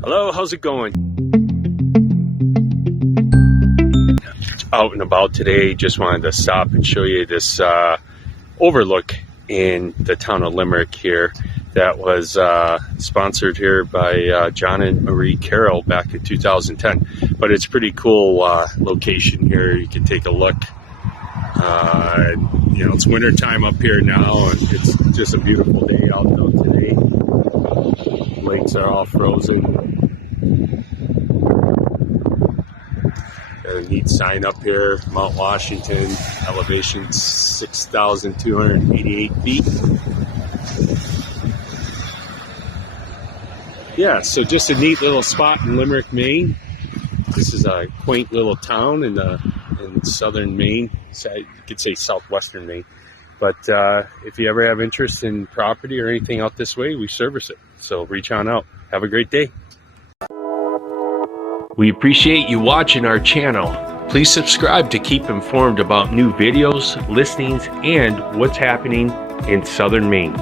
Hello, how's it going? Out and about today, just wanted to stop and show you this overlook in the town of Limerick here that was sponsored here by John and Marie Carroll back in 2010. But it's a pretty cool location here. You can take a look. You know, it's winter time up here now, and it's just a beautiful day out though today. Lakes are all frozen. Got a neat sign up here, Mount Washington, elevation 6,288 feet. Yeah, so just a neat little spot in Limerick, Maine. This is a quaint little town in southern Maine. You could say southwestern Maine. But if you ever have interest in property or anything out this way, we service it. So reach on out. Have a great day. We appreciate you watching our channel. Please subscribe to keep informed about new videos, listings, and what's happening in southern Maine.